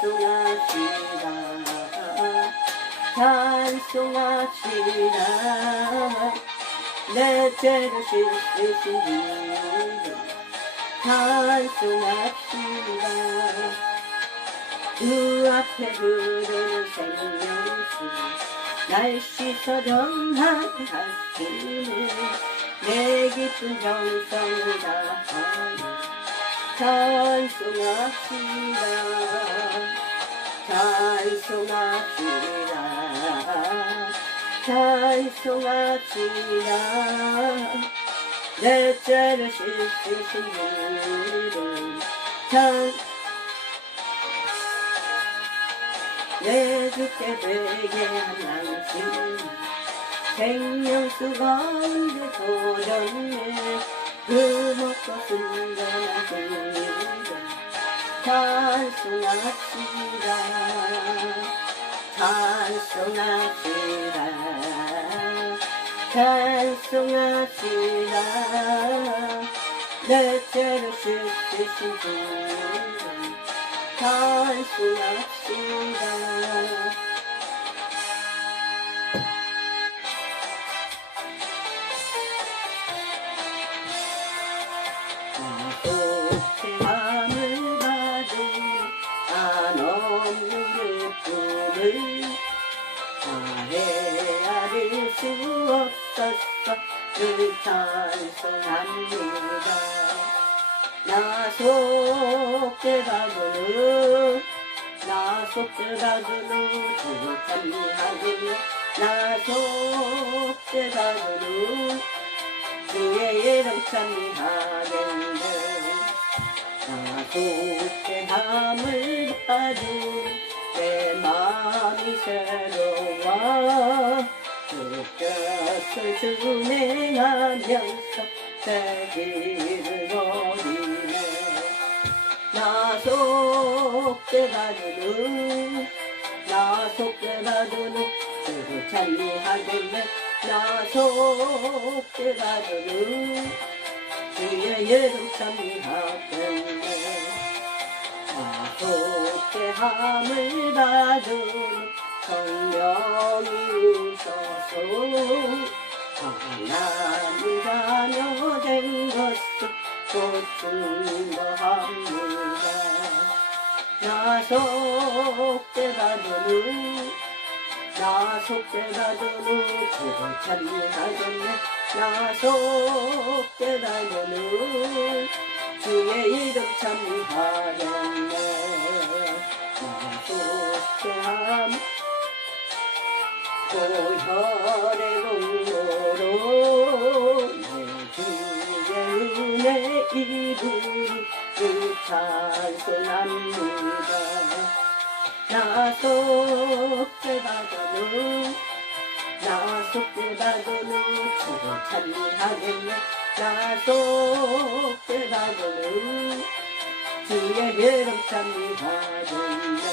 찬송합시다 찬송합시다 내 죄를 씻으신 주를 찬송합시다 그 앞에 흐르는 생명수 날 씻어 전하하시네 내 깊은 정성을 다하여 찬송합시다. 찬송합시다. 찬송합시다. 내 죄를 씻으신 이름 찬. 내 주께 되게 한 당신 생명수 가운데 도전해 승리를 찬송합시다. 찬송합시다. 찬송합시다. 내 죄를 씻으신 주를 찬송합시다 헤아릴 수 없었어. 늘 찬송합니다. 나 속죄받으는 나 속죄받으는 주 찬미하겠네 나 속죄받으는 주의 이름 찬미하겠네 나 속죄함을 받은 내 마음이 새로워 그 뜻을 준행하면서 새 길을 걸리네. 나 속죄받으는 나 속죄받으는 주를 찬미하겠네. 나 속죄받으는 주의 이름 찬미하겠네. 나 속죄 함을 받은 성령이 오셔서. 하나님 자녀 된 것을 곧 증거합니다. 나 속죄받으는 나 속죄받으는 주를 찬미하겠네. 나 속죄받으 고혈의 공로로 내 주의 은혜 그 찬송합니다 나 속죄받으는 나 속죄받으는 주를 찬미하겠네 나 속죄받으는 주의 이름 찬미하겠네